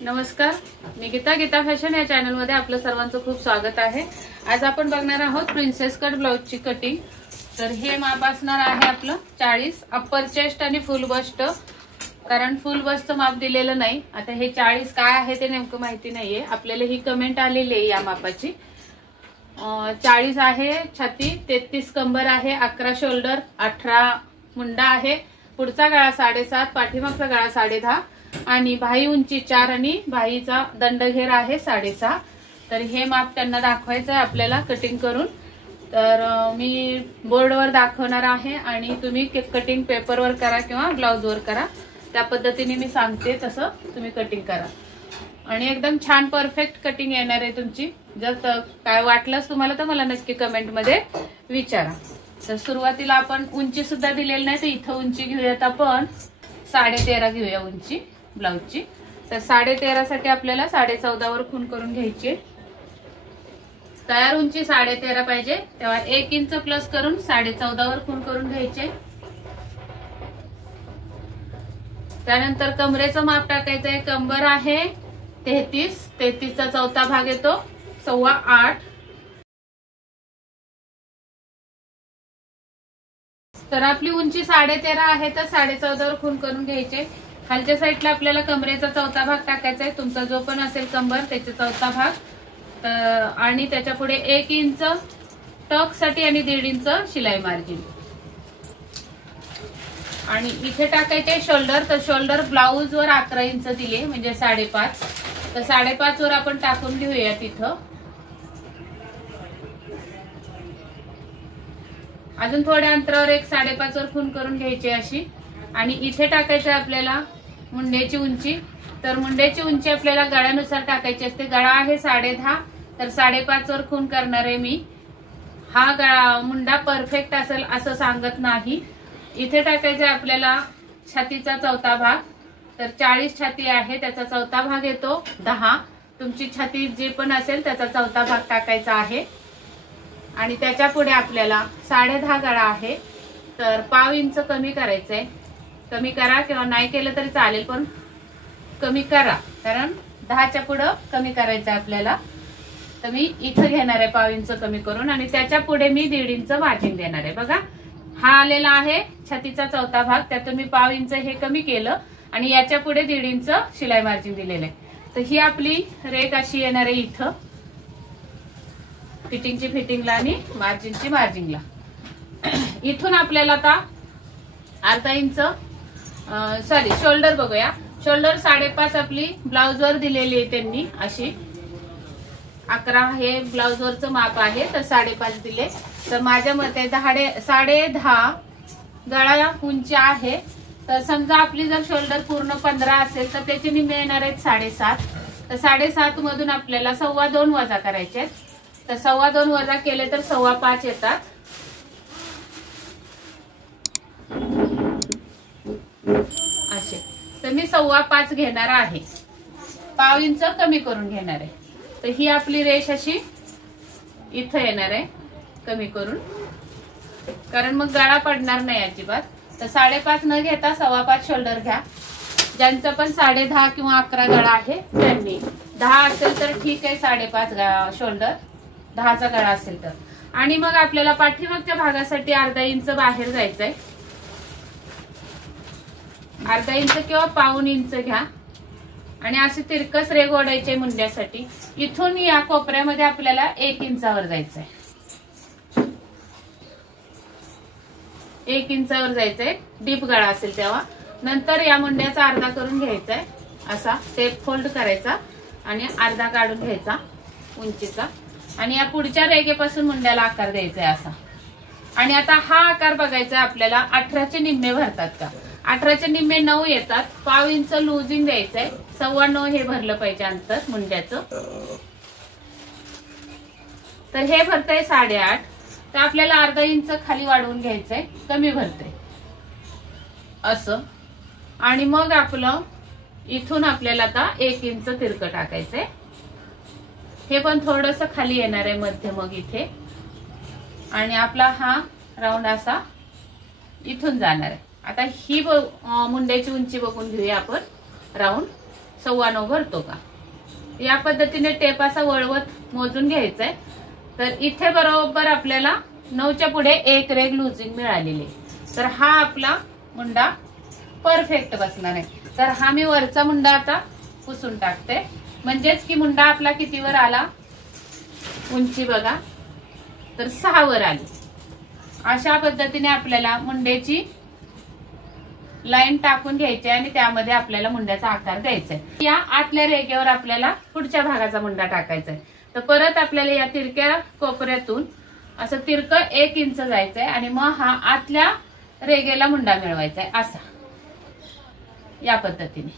नमस्कार, मी गीता फॅशन या चॅनल मध्ये आपलं सर्वांचं खूप स्वागत आहे। आज आपण बघणार आहोत प्रिन्सेस कट ब्लाउजची कटिंग। तर हे माप असणार आहे आपलं 40 अप्पर चेस्ट आणि फुल बस्ट, कारण फुल बस्टचं माप दिलेलं नाही। आता हे 40 काय आहे ते नेमकं माहिती नाहीये, आपल्याला ही कमेंट आलेली आहे या मापाची। 40 आहे छाती, 33 कंबर आहे, 11 शोल्डर, 18 मुंडा आहे, पुढचा गळा 7.5, पाठीमागचा गळा 10.5 आणि बाही उंची 4 आणि बाहीचा दंडघेर आहे 6.5। तर हे माप त्यांना दाखवायचं आहे आपल्याला कटिंग करून। तर मी बोर्डवर दाखवणार आहे आणि तुम्ही कटिंग पेपरवर करा किंवा ब्लाउजवर करा, त्या पद्धतीने मी सांगते तसं तुम्ही कटिंग करा आणि एकदम छान परफेक्ट कटिंग येणार आहे तुमची। जर काय वाटलंच तुम्हाला तर मला नक्की कमेंट मध्ये विचारा। तर सुरुवातीला आपण उंची सुद्धा दिलेली नाही, तर इथं उंची घेऊयात आपण 13.5 घेऊया उंची ब्लाउजची। तर 13.5 साठी आपल्याला 14.5 वर खून करून घ्यायची। तयार उंची 13.5 पाहिजे, तेव्हा 1 इंच प्लस करून 14.5 वर खून करून घ्यायचे। त्यानंतर कमरेचं माप टाकायचं आहे। कंबर आहे 33 चा चौथा भाग येतो 8.25। तर आपली उंची 13.5 आहे, तर 14.5 वर खून करून घ्यायचे। खालच्या साईडला आपल्याला कमरेचा चौथा भाग टाकायचा आहे, तुमचा जो पण असेल कंबर त्याचा चौथा भाग। आणि त्याच्या पुढे 1 इंच टक साठी आणि 1.5 इंच शिलाई मार्जिन। आणि इथे टाकायचे शोल्डर, तर शोल्डर ब्लाउज वर 11 इंच दिले म्हणजे 5.5, तर 5.5 वर आपण टाकून घेऊया तिथं। अजून थोड्या अंतरावर एक 5.5 वर खून करून घ्यायची अशी। आणि इथे टाकायचं आपल्याला मुंड्याची उंची, तर मुंड्याची उंची आपल्याला गळ्यानुसार टाकायची असते। गळा आहे 10.5, तर 5.5 वर खून करणार आहे मी। हा गळा मुंडा परफेक्ट असेल असं सांगत नाही। इथे टाकायचं आपल्याला छातीचा चौथा भाग, तर 40 छाती आहे त्याचा चौथा भाग येतो 10। तुमची छाती जे पण असेल त्याचा चौथा भाग टाकायचा आहे। आणि त्याच्या पुढे आपल्याला 10.5 गळा आहे, तर पाव इंच कमी करायचंय। कमी करा किंवा नाही केलं तरी चालेल, पण कमी करा, कारण 10च्या पुढे कमी करायचं आहे आपल्याला। तर मी इथं घेणार आहे पाव इंच कमी करून, आणि त्याच्या पुढे मी 1.5 इंच मार्जिन देणार आहे। बघा हा आलेला आहे छातीचा चौथा भाग, त्यातून मी पाव इंच हे कमी केलं आणि याच्या पुढे 1.5 इंच शिलाई मार्जिन दिलेलं आहे। तर ही आपली रेख अशी येणार आहे इथं, फिटिंगची फिटिंगला आणि मार्जिनची मार्जिनला। इथून आपल्याला आता अर्धा इंच शोल्डर बघूया। शोल्डर 5.5 आपली ब्लाउजवर दिलेली आहे त्यांनी अशी। 11 हे ब्लाउजवरचं माप आहे, तर 5.5 दिले। तर माझ्या मते 10.5 गळा उंची आहे। तर समजा आपली जर शोल्डर पूर्ण 15 असेल तर त्याचे निम्मे येणार आहेत 7.5। तर 7.5 मधून आपल्याला 2.25 वजा करायचे, तर 2.25 वजा केले तर 5.25 येतात। असे तर मी 5.25 घेणार आहे, पाव इंच कमी करून घेणार आहे। तर ही आपली रेष अशी इथं येणार आहे कमी करून, कारण मग गळा पडणार नाही अजिबात। तर 5.5 न घेता 5.25 शोल्डर घ्या। ज्यांचं पण 10.5 किंवा 11 गळा आहे त्यांनी, 10 असेल तर ठीक आहे 5.5 शोल्डर, 10चा गळा असेल तर। आणि मग आपल्याला पाठीमागच्या भागासाठी अर्धा इंच बाहेर जायचंय, अर्धा इंच किंवा पाऊण इंच घ्या आणि असे तिरकस रेघ ओढायचे मुंड्यासाठी। इथून या कोपऱ्यामध्ये आपल्याला 1 इंचावर जायचंय, 1 इंचावर जायचंय डीप गळा असेल तेव्हा। नंतर या मुंड्याचा अर्धा करून घ्यायचाय, असा स्टेप फोल्ड करायचा आणि अर्धा काढून घ्यायचा उंचीचा, आणि या पुढच्या रेघेपासून मुंड्याला आकार द्यायचा आहे असा। आणि आता हा आकार बघायचा आपल्याला 18चे निम्मे भरतात का। 18चे निम्मे 9 येतात, पाव इंच लुजिंग द्यायचंय, 9.25 हे भरलं पाहिजे अंतर मुंड्याचं। तर हे भरतंय 8.5, तर आपल्याला अर्धा इंच खाली वाढवून घ्यायचंय, कमी भरतंय असं। आणि मग आपलं इथून आपल्याला आता 1 इंच तिरकं टाकायचंय, हे पण थोडंसं खाली येणार आहे मध्य मग इथे। आणि आपला हा राऊंड असा इथून जाणार आहे। आता ही मुंड्याची उंची बघून घेऊया आपण राऊंड। 9.25 भरतो का, या पद्धतीने टेप असा वळवत मोजून घ्यायचंय। तर इथे बरोबर आपल्याला 9च्या पुढे 1 रेघ लुजिंग मिळालेली आहे। तर हा आपला मुंडा परफेक्ट बसणार आहे। तर हा मी वरचा मुंडा आता पुसून टाकते, म्हणजेच की मुंडा आपला कितीवर आला, उंची बघा तर 6 वर आली। अशा पद्धतीने आपल्याला मुंड्याची लाईन टाकून घ्यायची आणि त्यामध्ये आपल्याला मुंड्याचा आकार द्यायचा आहे। या आतल्या रेघेवर आपल्याला पुढच्या भागाचा मुंडा टाकायचा आहे। तर परत आपल्याला या तिरक्या कोपऱ्यातून असं तिरकं 1 इंच जायचंय आणि मग हा आतल्या रेघेला मुंडा मिळवायचा आहे असा, या पद्धतीने।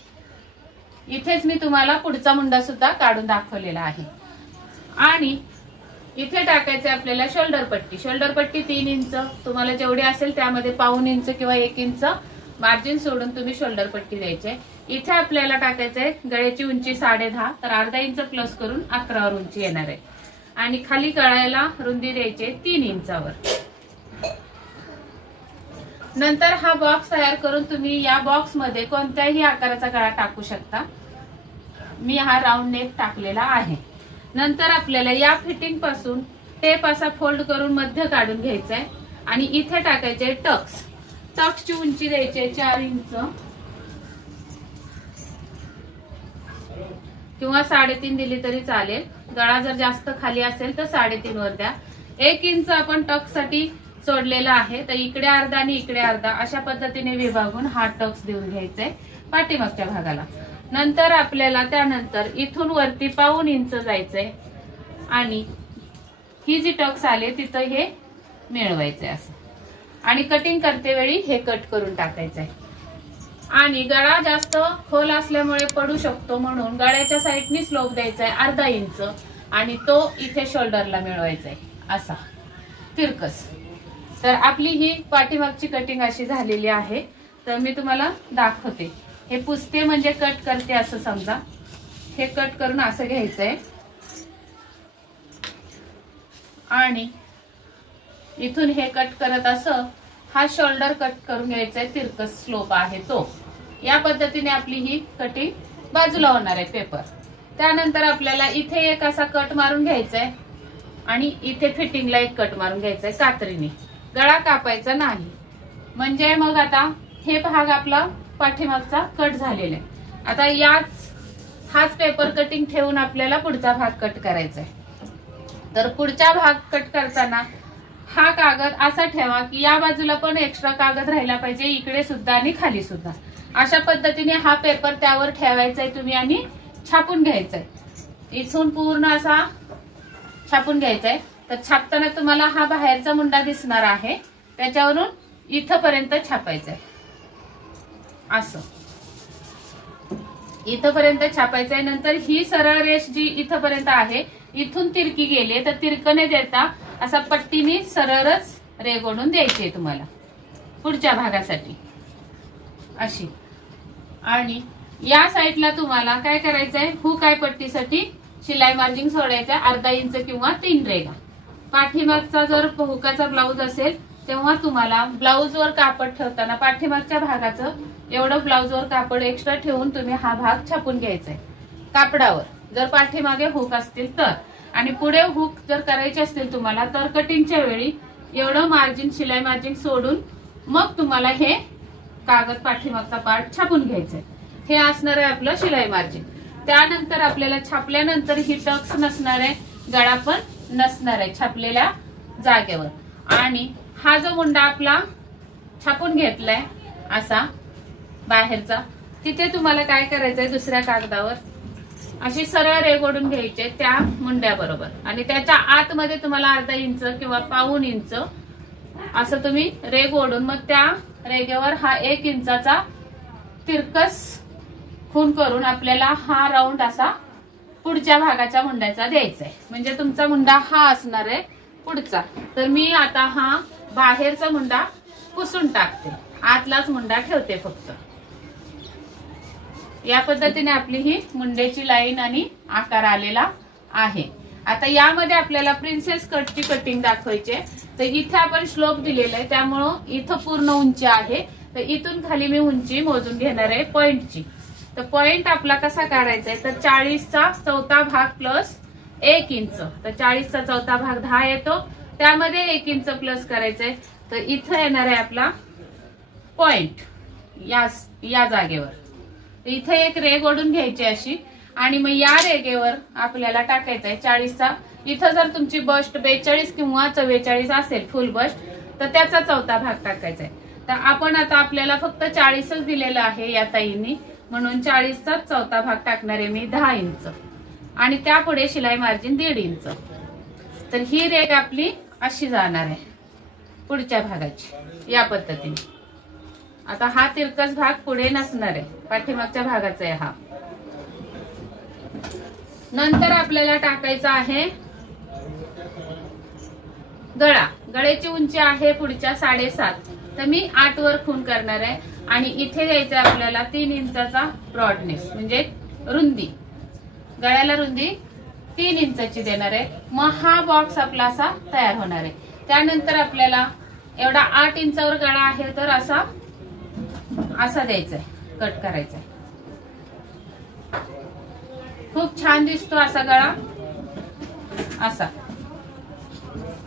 इथेच मी तुम्हाला पुढचा मुंडा सुद्धा काढून दाखवलेला आहे। आणि इथे टाकायचे आपल्याला शोल्डर पट्टी। शोल्डर पट्टी 3 इंच, तुम्हाला जेवढी असेल त्यामध्ये 1.25 इंच किंवा 1 इंच मार्जिन सोडून तुम्ही शोल्डर पट्टी द्यायची। इथे आपल्याला टाकायचंय गळ्याची उंची 10.5, तर अर्धा इंच प्लस करून 11 वर उंची येणार आहे। आणि खाली गळ्याला रुंदी द्यायची 3 इंचावर। नंतर हा बॉक्स तयार करून तुम्ही या बॉक्स मध्ये कोणत्याही आकाराचा गळा टाकू शकता। मी हा राऊंड नेक टाकलेला आहे। नंतर आपल्याला या फिटिंग पासून टेप असा फोल्ड करून मध्य काढून घ्यायचा आहे आणि इथे टाकायचे टक्स। टक्सची उंची द्यायची 4 इंच किंवा 3.5 दिली तरी चालेल। गळा जर जास्त खाली असेल तर 3.5 वर द्या। 1 इंच आपण टक्स साठी सोडलेला आहे, तर इकडे अर्धा आणि इकडे अर्धा अशा पद्धतीने विभागून हा टक्स देऊन घ्यायचाय पाठीमागच्या भागाला। नंतर आपल्याला त्यानंतर इथून वरती 1.25 इंच जायचंय आणि ही जी टक्स आले तिथं हे मिळवायचंय असं, आणि कटिंग करते वेळी हे कट करून टाकायचंय। आणि गळा जास्त खोल असल्यामुळे पडू शकतो, म्हणून गळ्याच्या साईडनी स्लोप द्यायचा आहे अर्धा इंच आणि तो इथे शोल्डरला मिळवायचा आहे असा तिरकस। तर आपली ही पाठीमागची कटिंग अशी झालेली आहे। तर मी तुम्हाला दाखवते, हे पुसते म्हणजे कट करते असं समजा। हे कट करून असं घ्यायचंय आणि इथून हे कट करत असं हा शोल्डर कट करून घ्यायचा आहे, तिरकस स्लोप आहे तो। या पद्धतीने आपली ही कटिंग बाजूला होणार आहे पेपर। त्यानंतर आपल्याला इथे एक असा कट मारून घ्यायचा आहे आणि इथे फिटिंगला एक कट मारून घ्यायचा आहे कात्रीने। गळा कापायचा नाही, म्हणजे मग आता हे भाग आपला पाठीमागचा कट झालेला आहे। आता हाच पेपर कटिंग ठेवून आपल्याला पुढचा भाग कट करायचा आहे। तर पुढचा भाग कट करताना हा कागद असा ठेवा की या बाजूला पण एक्स्ट्रा कागद राहिला पाहिजे, इकडे सुद्धा आणि खाली सुद्धा। अशा पद्धतीने हा पेपर त्यावर ठेवायचा आहे तुम्ही आणि छापून घ्यायचा आहे। इथून पूर्ण असा छापून घ्यायचा आहे। तर छापताना तुम्हाला हा बाहेरचा मुंडा दिसणार आहे, त्याच्यावरून इथपर्यंत छापायचं आहे असं, इथपर्यंत छापायचं आहे। नंतर ही सरळ रेष जी इथपर्यंत आहे, इथून तिरकी गेली तर तिरकने देता असा पट्टीने सरळच रेघ ओढून द्यायची आहे तुम्हाला पुढच्या भागासाठी अशी। आणि या साईडला तुम्हाला काय करायचंय, हुक आहे पट्टीसाठी शिलाई मार्जिन सोडायचं अर्धा इंच किंवा 3 रेघा। पाठीमागचा जर हुकाचा ब्लाऊज असेल तेव्हा तुम्हाला ब्लाऊजवर कापड ठेवताना पाठीमागच्या भागाचं एवढं ब्लाऊजवर कापड एक्स्ट्रा ठेवून तुम्ही हा भाग छापून घ्यायचा आहे कापडावर, जर पाठीमागे हुक असतील तर। आणि पुढे हुक जर करायचे असतील तुम्हाला तर कटिंगच्या वेळी एवढं मार्जिन शिलाई मार्जिन सोडून मग तुम्हाला हे कागद पाठीमागचा पार्ट छापून घ्यायचंय। हे असणार आहे आपलं शिलाई मार्जिन। त्यानंतर आपल्याला छापल्यानंतर ही टक्स नसणार आहे, गळा पण नसणार आहे छापलेल्या जागेवर। आणि हा जो मुंडा आपला छापून घेतलाय असा बाहेरचा, तिथे तुम्हाला काय करायचंय, दुसऱ्या कागदावर अशी सरळ रेघ ओढून घ्यायचे त्या मुंड्याबरोबर आणि त्याच्या आतमध्ये तुम्हाला अर्धा इंच किंवा 1.25 इंच असं तुम्ही रेघ ओढून मग त्या रेघेवर हा 1 इंचाचा तिरकस खून करून आपल्याला हा राऊंड असा पुढच्या भागाच्या मुंड्याचा द्यायचा आहे। म्हणजे तुमचा मुंडा हा असणार आहे पुढचा। तर मी आता हा बाहेरचा मुंडा पुसून टाकते, आतलाच मुंडा ठेवते फक्त। या पद्धतीने आपली ही मुंड्याची लाईन आणि आकार आलेला आहे। आता यामध्ये आपल्याला प्रिन्सेस कटची कटिंग दाखवायची आहे। तर इथे आपण स्लोप दिलेला आहे, त्यामुळं इथं पूर्ण उंची आहे, तर इथून खाली मी उंची मोजून घेणार आहे पॉइंटची। तर पॉइंट आपला कसा काढायचा आहे, तर 40चा चौथा भाग प्लस 1 इंच, तर 40चा चौथा भाग 10 येतो, त्यामध्ये 1 इंच प्लस करायचंय. तर इथं येणार आहे आपला पॉइंट या जागेवर. इथे एक रेघ ओढून घ्यायची अशी, आणि मग या रेघेवर आपल्याला टाकायचं आहे 40चा. इथं जर तुमची बस्ट 42 किंवा 44 असेल फुल बस्ट, तर त्याचा चौथा भाग टाकायचा आहे. तर आपण आता आपल्याला फक्त 40च दिलेलं आहे या ताईंनी, म्हणून 40चा चौथा भाग टाकणार आहे मी 10 इंच, आणि त्यापुढे शिलाई मार्जिन 1.5 इंच. तर ही रेघ आपली अशी जाणार आहे पुढच्या भागाची, या पद्धतीने. आता हा तिरकस भाग पुढे नसणार आहे, पाठीमागच्या भागाचा आहे हा. नंतर आपल्याला टाकायचा आहे गळा. गळ्याची उंची आहे पुढच्या 7.5, तर मी 8 वर खून करणार आहे, आणि इथे द्यायचं आपल्याला 3 इंचाचा ब्रॉडनेस म्हणजे रुंदी. गळ्याला रुंदी 3 इंचाची देणार आहे. मग हा बॉक्स आपला असा तयार होणार आहे. त्यानंतर आपल्याला एवढा 8 इंचावर गळा आहे, तर असा द्यायचा आहे, कट करायचा आहे. खूप छान दिसतो असा गळा असा.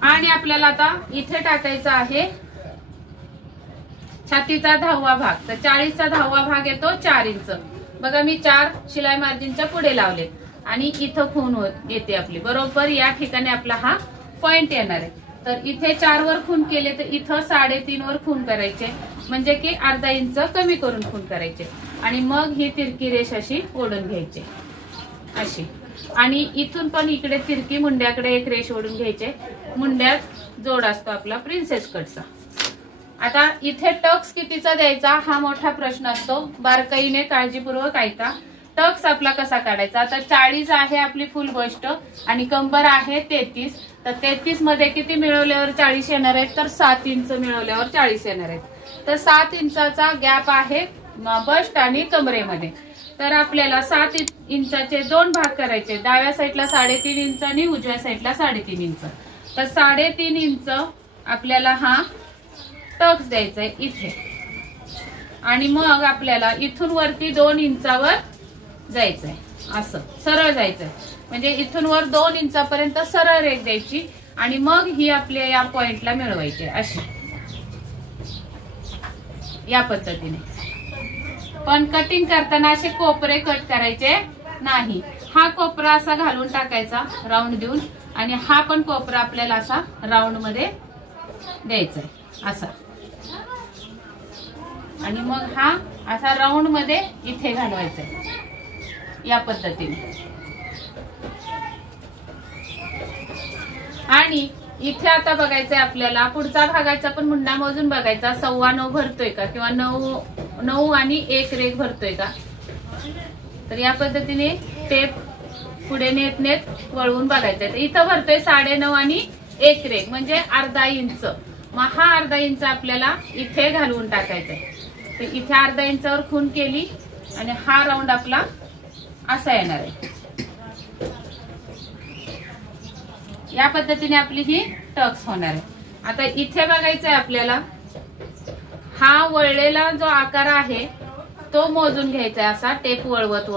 आणि आपल्याला आता इथे टाकायचा आहे छातीचा 10वा भाग. तर 40चा 10वा भाग येतो 4 इंच. बघा मी 4 शिलाई मार्जिनच्या पुढे लावले, आणि इथं खून येते आपली बरोबर या ठिकाणी आपला हा पॉइंट येणार आहे. तर इथे 4 वर खून केले, तर इथं 3.5 वर खून करायचे, म्हणजे की अर्धा इंच कमी करून खून करायचे, आणि मग ही तिरकी रेष अशी ओढून घ्यायची अशी. आणि इथून पण इकडे तिरकी मुंड्याकडे एक रेष ओढून घ्यायचे. मुंड्यात जोड असतो आपला प्रिन्सेस कटचा. आता इथे टक्स कितीचा द्यायचा हा मोठा प्रश्न असतो, बारकाईने काळजीपूर्वक ऐका. टक्स आपला कसा काढायचा, आता 40 आहे आपली फुल गोष्ट, आणि कंबर आहे 33. तर 33 मध्ये किती मिळवल्यावर 40 येणार आहेत, तर 7 इंच मिळवल्यावर 40 येणार आहेत. तर 7 इंचाचा गॅप आहे बस्ट आणि कमरेमध्ये. तर आपल्याला 7 इंचाचे 2 भाग करायचे, डाव्या साईडला 3.5 इंच आणि उजव्या साईडला 3.5 इंच. तर 3.5 इंच आपल्याला हा टक्स द्यायचा आहे इथे, आणि मग आपल्याला इथून वरती 2 इंचावर जायचंय, असं सरळ जायचंय. म्हणजे इथून वर 2 इंचापर्यंत सरळ रेघ द्यायची, आणि मग ही आपल्या या पॉइंटला मिळवायची अशी, या पद्धतीने. पण कटिंग करताना असे कोपरे कट करायचे नाही. हा कोपरा असा घालून टाकायचा राऊंड देऊन, आणि हा पण कोपरा आपल्याला असा राऊंड मध्ये द्यायचा असा, आणि मग हा असा राऊंड मध्ये इथे घालवायचा या पद्धतीने. आणि इथे आता बघायचंय आपल्याला पुढचा भागाचा पण मुंडा मोजून बघायचा, 9.25 भरतोय का, किंवा 9 आणि 1 रेघ भरतोय का. तर या पद्धतीने टेप पुढे नेत वळवून बघायचंय. तर इथं भरतोय 9.5 आणि 1 रेघ म्हणजे अर्धा इंच. मग हा अर्धा इंच आपल्याला इथे घालवून टाकायचंय. तर इथे अर्धा इंचावर खून केली, आणि हा राऊंड आपला असा येणार आहे. या पद्धतीने आपली ही टक्स होणार आहे. आता इथे बघायचंय आपल्याला, हा वळलेला जो आकार आहे तो मोजून घ्यायचा असा टेप वळवत.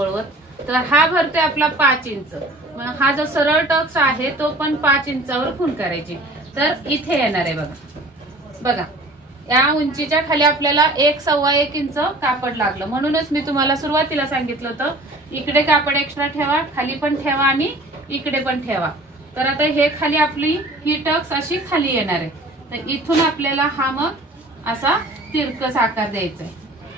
तर हा भरतोय आपला 5 इंच. मग हा जो सरळ टक्स आहे तो पण 5 इंचावर खून करायची. तर इथे येणार आहे बघा, या उंचीच्या खाली आपल्याला 1.25 इंच कापड लागलं. म्हणूनच मी तुम्हाला सुरुवातीला सांगितलं होतं इकडे कापड एक्स्ट्रा ठेवा, खाली पण ठेवा आणि इकडे पण ठेवा. तर आता हे खाली आपली ही टक्स अशी खाली येणार आहे. तर इथून आपल्याला हा मग असा तिरकस आकार द्यायचा आहे.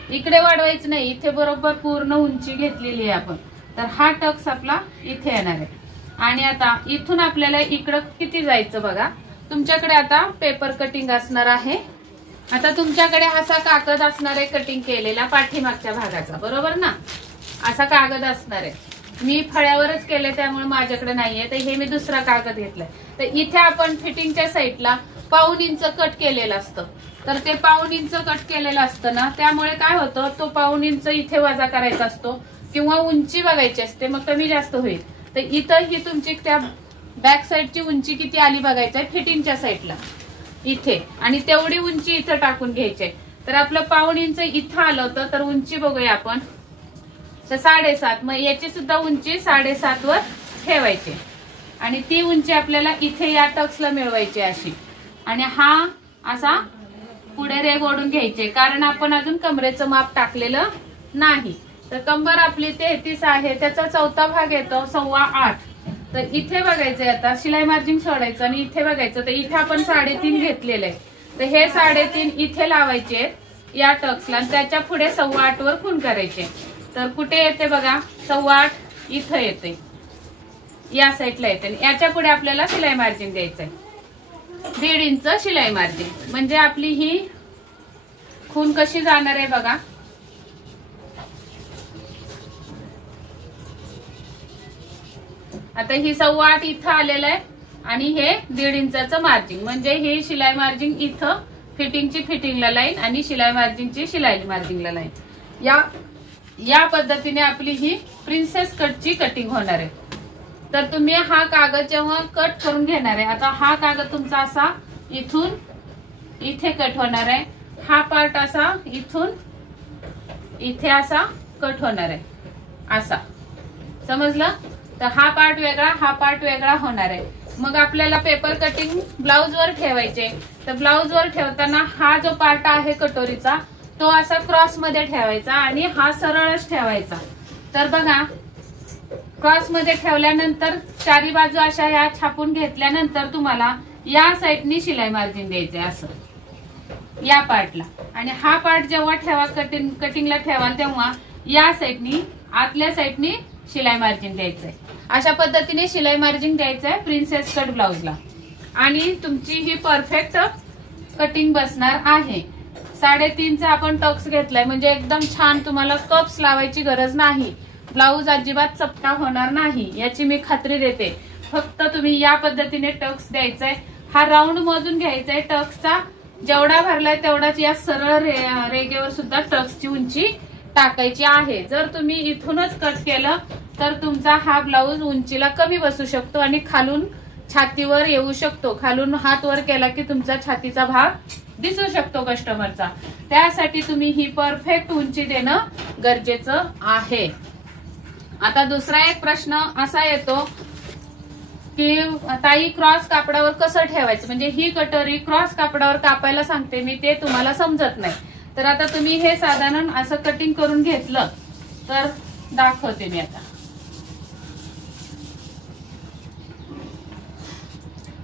इकडे वाढवायचं नाही, इथे बरोबर पूर्ण उंची घेतलेली आहे आपण. तर हा टक्स आपला इथे येणार आहे. आणि आता इथून आपल्याला इकडं किती जायचं बघा. तुमच्याकडे आता पेपर कटिंग असणार आहे. आता तुमच्याकडे असा कागद असणार आहे कटिंग केलेला पाठीमागच्या भागाचा, बरोबर ना. असा कागद असणार आहे. मी फळ्यावरच केले त्यामुळे माझ्याकडे नाहीये. तर हे मी दुसरा कागद घेतलाय. तर इथे आपण फिटिंगच्या साईडला 1.25 इंच कट केलेलं असतं. तर ते 1.25 इंच कट केलेलं असतं ना, त्यामुळे काय होतं, तो 1.25 इंच इथे वजा करायचा असतो किंवा उंची बघायची असते, मग कमी जास्त होईल. तर इथं ही तुमची त्या बॅक साईडची उंची किती आली बघायचंय फिटिंगच्या साईडला इथे, आणि तेवढी उंची इथं टाकून घ्यायची. तर आपलं 1.25 इंच इथं आलं होतं. तर उंची बघूया आपण तर 7.5, मग याची सुद्धा उंची 7.5 वर ठेवायची आणि ती उंची आपल्याला इथे या टक्सला मिळवायची अशी. आणि हा असा पुढे रेग ओढून घ्यायचे, कारण आपण अजून कमरेचं माप टाकलेलं नाही. तर कंबर आपली 33 आहे, त्याचा चौथा भाग येतो 7.25. तर इथे बघायचंय, आता शिलाई मार्जिन सोडायचं आणि इथे बघायचं. तर इथे आपण 3.5 घेतलेलं आहे, तर हे 3.5 इथे लावायचे या टक्सला आणि त्याच्या पुढे 7.25 वर खून करायचे. तर कुठे येते बघा, 7.25 इथं येते, या साईडला येते. याच्या पुढे आपल्याला शिलाई मार्जिन द्यायचंय 1.5 इंच शिलाई मार्जिन. म्हणजे आपली ही खून कशी जाणार आहे बघा. आता ही 7.25 इथं आलेलं आहे आणि हे 1.5 इंचाचं मार्जिन. म्हणजे ही शिलाई मार्जिन इथं फिटिंगची फिटिंगला लाईन आणि शिलाई मार्जिनची शिलाई मार्जिनला लाईन. या पद्धतीने आपली ही प्रिन्सेस कटची कटिंग होणार आहे. तर तुम्ही हा कागद जेव्हा कट करून घेणार आहे, आता हा कागद तुमचा असा इथून इथे कट होणार आहे, हा पार्ट असा इथून इथे असा कट होणार आहे, असा. समजलं? तर हा पार्ट वेगळा, हा पार्ट वेगळा होणार आहे. मग आपल्याला पेपर कटिंग ब्लाउज वर ठेवायचे. तर ब्लाउज वर ठेवताना हा जो पार्ट आहे कटोरीचा तो असा क्रॉस मध्ये ठेवायचा आणि हा सरळच ठेवायचा. तर बघा, क्रॉस मध्ये ठेवल्यानंतर चारी बाजू अशा या छापून घेतल्यानंतर तुम्हाला या साईडनी शिलाई मार्जिन द्यायचंय असं या पार्टला. आणि हा पार्ट जेव्हा ठेवा कटिंगला ठेवाल तेव्हा या साईडनी आतल्या साईडनी शिलाई मार्जिन द्यायचंय. अशा पद्धतीने शिलाई मार्जिन द्यायचंय प्रिन्सेस कट ब्लाउजला आणि तुमची ही परफेक्ट कटिंग बसणार आहे. 3.5चा आपण टक्स घेतलाय म्हणजे एकदम छान. तुम्हाला कप्स लावायची गरज नाही, ब्लाऊज अजिबात चपटा होणार नाही याची मी खात्री देते. फक्त तुम्ही या पद्धतीने टक्स द्यायचाय. हा राऊंड मोजून घ्यायचाय टक्सचा, जेवढा भरलाय तेवढाच या सरळ रेगेवर सुद्धा टक्सची उंची टाकायची आहे. जर तुम्ही इथूनच कट केलं तर तुमचा हा ब्लाऊज उंचीला कमी बसू शकतो आणि खालून छातीवर येऊ शकतो. खालून हात वर केला की तुमचा छातीचा भाग दिसू शकतो कस्टमरचा. त्यासाठी तुम्ही ही परफेक्ट उंची देणं गरजेचं आहे. आता दुसरा एक प्रश्न असा येतो की ताई क्रॉस कापडावर कसं ठेवायचं, म्हणजे ही कटोरी क्रॉस कापडावर कापायला सांगते मी, ते तुम्हाला समजत नाही. तर आता तुम्ही हे साधारण असं कटिंग करून घेतलं तर दाखवते मी.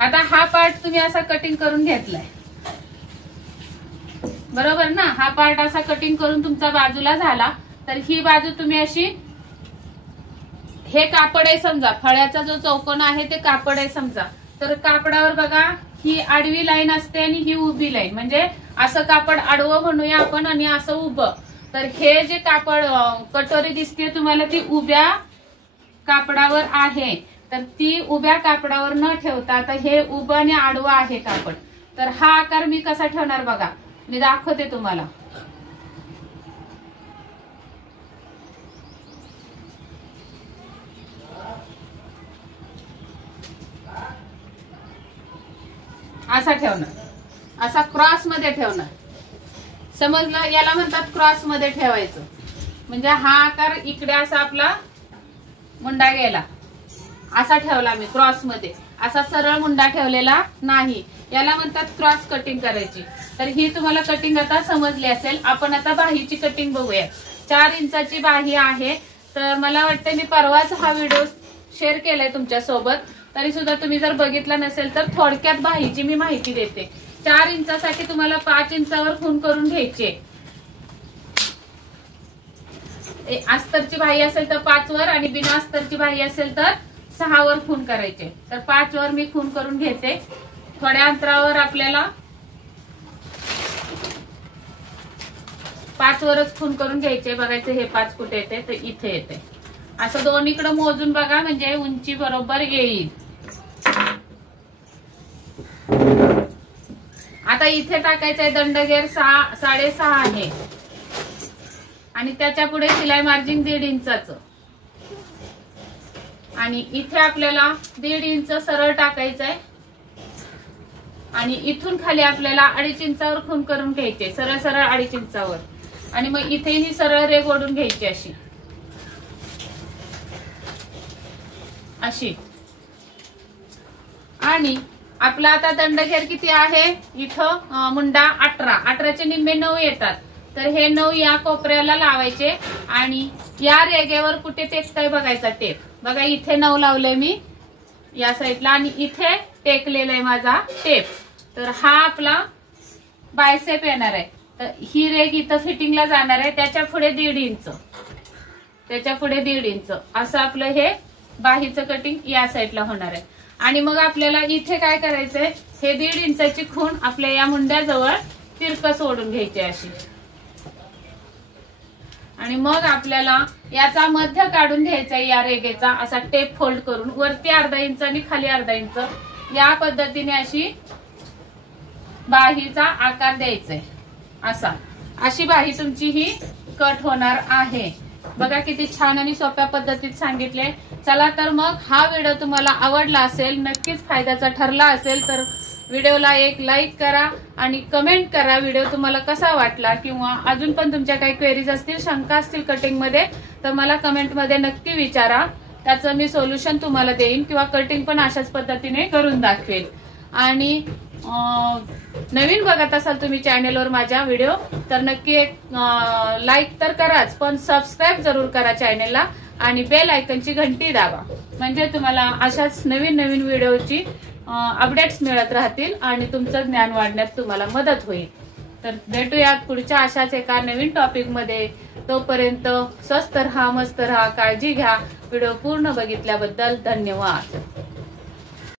आता हा पार्ट तुम्ही असा कटिंग करून घेतलाय बरोबर ना. हा पार्ट असा कटिंग करून तुमचा बाजूला झाला. तर ही बाजू तुम्ही अशी, हे कापड आहे समजा, फळ्याचा जो चौकोन आहे ते कापड आहे समजा. तर कापडावर बघा ही आडवी लाईन असते आणि ही उभी लाईन, म्हणजे असं कापड आडवं म्हणूया आपण आणि असं उभं. तर हे जे कापड कटोरी दिसते तुम्हाला ती उभ्या कापडावर आहे. तर ती उभ्या कापडावर न ठेवता आता हे उभं आणि आडवं आहे कापड. तर हा आकार मी कसा ठेवणार बघा, मी दाखवते तुम्हाला. असा ठेवणार, असा क्रॉस मध्ये ठेवणार. समजलं? याला म्हणतात क्रॉस मध्ये ठेवायचं. म्हणजे हा आकार इकडे असा आपला मुंडा गेला, असा ठेवला मी क्रॉस मध्ये. असा सरळ मुंडा ठेवलेला नाही, याला म्हणतात क्रॉस कटिंग करायची. तर ही तुम्हाला कटिंग आता समजली असेल. आपण आता बाहीची कटिंग बघूया. 4 इंचाची बाही आहे. तर मला वाटतं मी परवाच हा व्हिडिओ शेअर केलाय तुमच्या सोबत, तरी सुद्धा तुम्ही जर बघितला नसेल तर थोडक्यात बाहीची मी माहिती देते. 4 इंचासाठी तुम्हाला 5 इंचावर खून करून घ्यायचे. अस्तरची बाही असेल तर 5 वर आणि बिना अस्तरची बाही असेल तर 6 वर खून करायचे. तर 5 वर मी खून करून घेते. थोड्या अंतरावर आपल्याला 5 वरच खून करून घ्यायचे. बघायचे हे 5 कुठे येते, तर इथे येते. असं दोन्हीकडे मोजून बघा म्हणजे उंची बरोबर येईल. आता इथे टाकायचंय दंडगेर 6.5 आहे आणि त्याच्या पुढे शिलाई मार्जिन 1.5 इंचाचं आणि इथे आपल्याला 1.5 इंच सरळ टाकायचंय आणि इथून खाली आपल्याला 2.5 इंचावर खून करून घ्यायचे. सरळ सरळ 2.5 इंचावर आणि मग इथेही सरळ रेघ ओढून घ्यायची अशी. अशी। आणि आपला आता दंडघेर किती आहे इथं मुंडा 18, 18चे निम्मे 9 येतात, तर हे 9 या कोपऱ्याला लावायचे आणि या रेगेवर कुठे टेकताय बघायचा टेप। बघा इथे 9 लावले मी या साईडला आणि इथे टेकलेला आहे माझा टेप। तर हा आपला बायसेप येणार आहे, तर ही रेग इथं फिटिंगला जाणार आहे, त्याच्या पुढे 1.5 इंच, त्याच्या पुढे 1.5 इंच असं आपलं हे बाहीचं कटिंग या साईडला होणार आहे। आणि मग आपल्याला इथे काय करायचंय, हे 1.5 इंचाची खूण आपल्या या मुंड्याजवळ तिरकं सोडून घ्यायची अशी। आणि मग आपल्याला याचा मध्य काढून घ्यायचा या रेगेचा, असा टेप फोल्ड करून वरती 1/2 इंच आणि खाली 1/2 इंच या पद्धतीने अशी बाहीचा आकार द्यायचा असा। अशी बाही तुमची ही कट होणार आहे। बघा किती छान आणि सोप्या पद्धतीत सांगितले। चला तर मग हा व्हिडिओ तुम्हाला आवडला असेल, नक्कीच फायद्याचा ठरला असेल तर व्हिडिओला एक लाईक करा आणि कमेंट करा व्हिडिओ तुम्हाला कसा वाटला, किंवा अजून पण तुमच्या काही क्वेरीज असतील, शंका असतील कटिंग मध्ये तर मला कमेंट मध्ये नक्की विचारा, त्याचं मी सोल्युशन तुम्हाला देईन किंवा कटिंग पण अशाच पद्धतीने करून दाखवेल। आणि नवीन बघत असाल तुम्ही चॅनेलवर माझ्या व्हिडिओ तर नक्की एक लाईक तर कराच, पण सबस्क्राईब जरूर करा चॅनेलला आणि बेल आयकॉनची घंटी दाबा, म्हणजे तुम्हाला अशाच नवीन नवीन व्हिडिओची अपडेट्स मिळत राहतील आणि तुमचं ज्ञान वाढण्यात तुम्हाला मदत होईल। तर भेटूयात पुढच्या अशाच एका नवीन टॉपिक मध्ये। तोपर्यंत स्वस्त रहा, मस्त रहा, काळजी घ्या। व्हिडिओ पूर्ण बघितल्याबद्दल धन्यवाद।